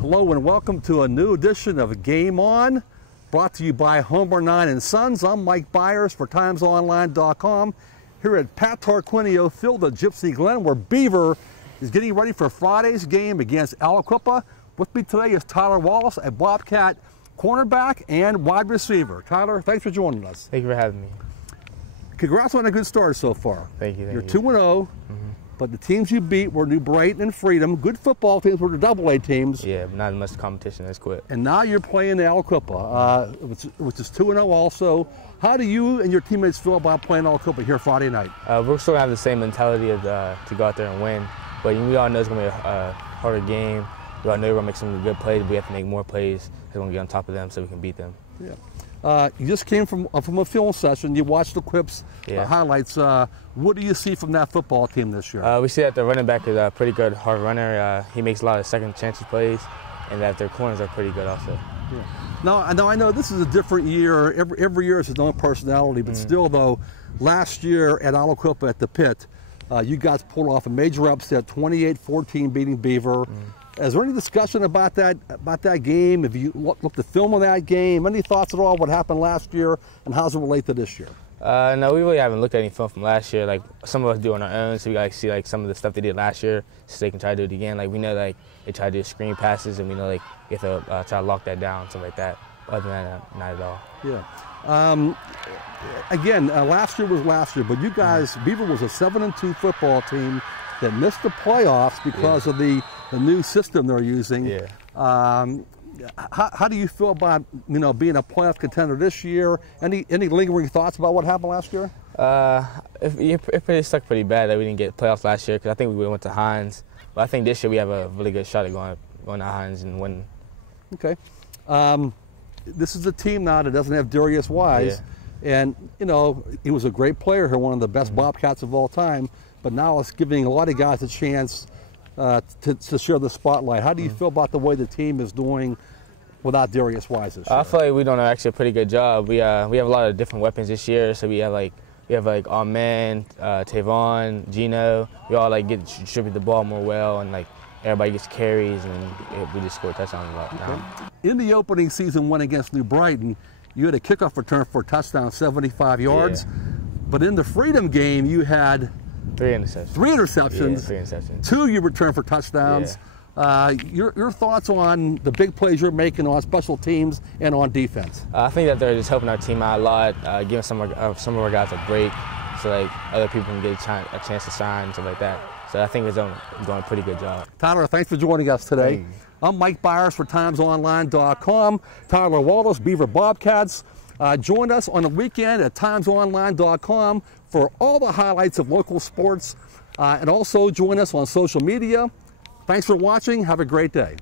Hello and welcome to a new edition of Game On, brought to you by Homer 9 & Sons. I'm Mike Bires for timesonline.com here at Pat Tarquinio Field at Gypsy Glen, where Beaver is getting ready for Friday's game against Aliquippa. With me today is Tyler Wallace, a Bobcat cornerback and wide receiver. Tyler, thanks for joining us. Thank you for having me. Congrats on a good start so far. Thank you. You're 2-0. But the teams you beat were New Brighton and Freedom. Good football teams were the AA teams. Yeah, not as much competition as Quips. And now you're playing the Aliquippa, which is 2-0 also. How do you and your teammates feel about playing Aliquippa here Friday night? We're still going to have the same mentality of, to go out there and win. But we all know it's going to be a harder game. We all know we're going to make some good plays. We have to make more plays. We're going to get on top of them so we can beat them. Yeah. You just came from a film session. You watched the Quips highlights. What do you see from that football team this year? We see that the running back is a pretty good hard runner. He makes a lot of second chances plays, and that their corners are pretty good also. Yeah. Now I know this is a different year. Every year has its own personality, but still though, last year at Aliquippa at the pit, you guys pulled off a major upset, 28-14 beating Beaver. Is there any discussion about that game? Have you looked at film of that game? Any thoughts at all what happened last year, and how does it relate to this year? No, we really haven't looked at any film from last year. Like some of us do on our own, so we like see like some of the stuff they did last year, so they can try to do it again. Like we know like they try to do screen passes, and we know like you have to try to lock that down, something like that. Other than that, not at all. Yeah. Again, last year was last year, but you guys, Beaver was a 7-2 football team that missed the playoffs because of the new system they're using. Yeah. How do you feel about being a playoff contender this year? Any lingering thoughts about what happened last year? It stuck pretty bad that we didn't get playoffs last year because I think we went to Hines. But I think this year we have a really good shot at going to Hines and winning. Okay. This is a team now that doesn't have Darius Wise, and he was a great player here, one of the best Bobcats of all time. But now it's giving a lot of guys a chance to share the spotlight. How do you feel about the way the team is doing without Darius Wise this year? I feel like we're doing actually a pretty good job. We have a lot of different weapons this year. So we have like Amen, Tavon, Gino. We all like get to distribute the ball more well, and like everybody gets carries, and we just score touchdowns a lot now. In the opening season win against New Brighton, you had a kickoff return for a touchdown, 75 yards. Yeah. But in the Freedom game, you had Three interceptions. Yeah, 3 interceptions. 2 you returned for touchdowns. Yeah. Your thoughts on the big plays you're making on special teams and on defense? I think that they're just helping our team out a lot, giving some of our guys a break, so like other people can get a chance to shine and stuff like that. So I think it's doing a pretty good job. Tyler, thanks for joining us today. I'm Mike Bires for timesonline.com. Tyler Wallace, Beaver Bobcats. Join us on the weekend at timesonline.com for all the highlights of local sports, and also join us on social media. Thanks for watching. Have a great day.